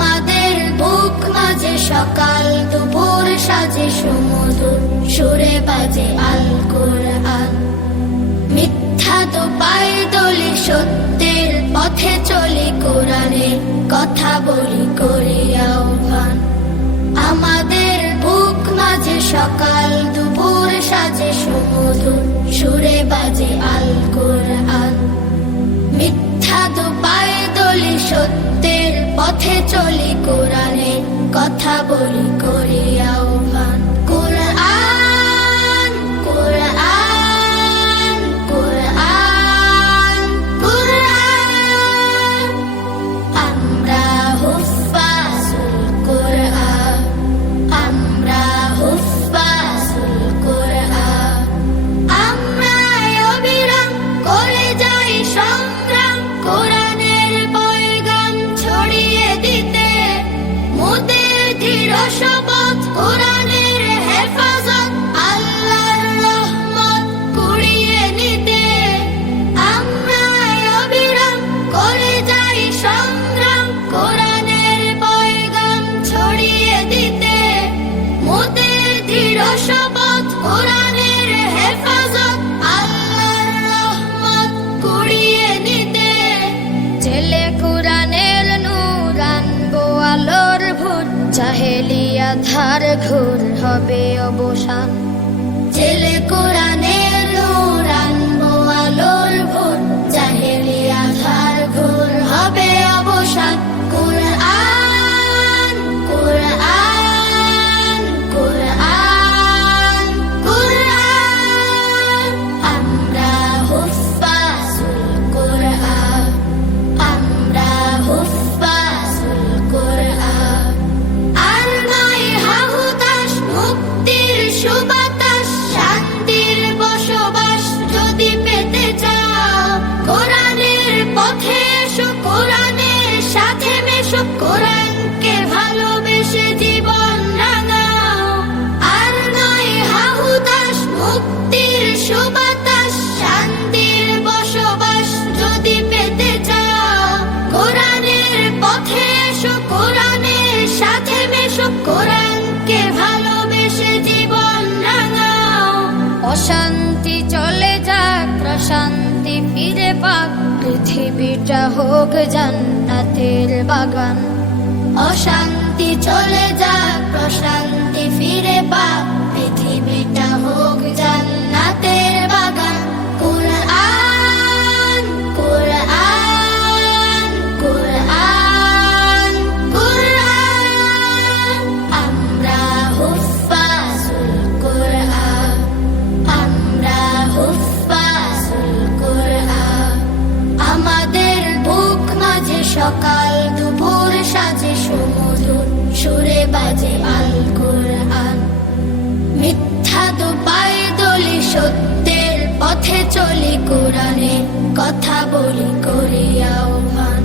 আমাদের বুক মাঝে সকাল দুপুর সাজে সুমধুর সুরে বাজে আল কোরআন। মিথ্যা তো পায়ে দলি সত্যের পথে চলি, কোরআনের কথা বলি করি আহ্বান। আমাদের বুক মাঝে সকাল দুপুর সাজে সুমধুর সুরে বাজে আল কোরআন। মিথ্যা তো পায়ে দলি সত্যের পথে চলি, কোরআনের কথা বলি করি আহ্বান। কোরআন কোরআন কোরআন কোরআন, আমরা হুফাজুল কোরআন, আমরা হুফাজুল কোরআন। আমরা অবিরাম করে যাই সংগ্রাম, কোরআনের পয়গাম ছড়িয়ে দিতে। মোদের দৃঢ় শপথ কোরআনের হেফাজত, আল্লাহর রহমত কুড়িয়ে নিতে। আমরা অবিরাম করে যাই সংগ্রাম, কোরআনের পয়গাম ছড়িয়ে দিতে। মোদের দৃঢ় শপথ কোরআনের হেফাজত, আল্লাহর রহমত কুড়িয়ে নিতে। জেলে কোরআনের নূর আনবো আলোর ভোর, জাহেলিয়া ধার ঘোর হবে অবসান। জেলে কোরআনের নূর আনবো আলোর ভোর, জাহেলিয়া ধার ঘোর হবে অবসান। কোরআন কোরআন কোরআন কোরআন, আমরা হুফাজুল কোরআন, আমরা হুফাজুল কোরআন। আর নয় হাহুতাশ, মুক্তির সুবাতাস, শান্তির বসবাস যদি পেতে চাও, কোরআনের পথে এসো, কোরআনের সাথে মেশো, কোরআনকে ভালোবেসে জীবন রাঙাও। আর নয় হাহুতাশ, মুক্তির সুবাতাস, শান্তির বসবাস যদি পেতে চাও, কোরআনের পথে এসো, কোরআনের সাথে মেশো, কোরআনকে ভালোবেসে জীবন রাঙাও। অশান্তি চলে যাক, প্রশান্তি ফিরে পাক, পৃথিবীটা হোক জান্নাতের বাগান। অশান্তি চলে যাক, প্রশান্তি ফিরে পাক, পৃথিবীটা হোক জান্নাতের বাগান। কোরআন কোরআন কোরআন কোরআন, আমরা হুফাজুল কোরআন, আমরা হুফাজুল কোরআন। আমাদের বুক মাঝে সকাল দুপুর সাজে সুমধুর সুরে বাজে আল কোরআন। মিথ্যা তো পায়ে দলি সত্যের পথে চলি, কোরআনের কথা বলি করি আহ্বান।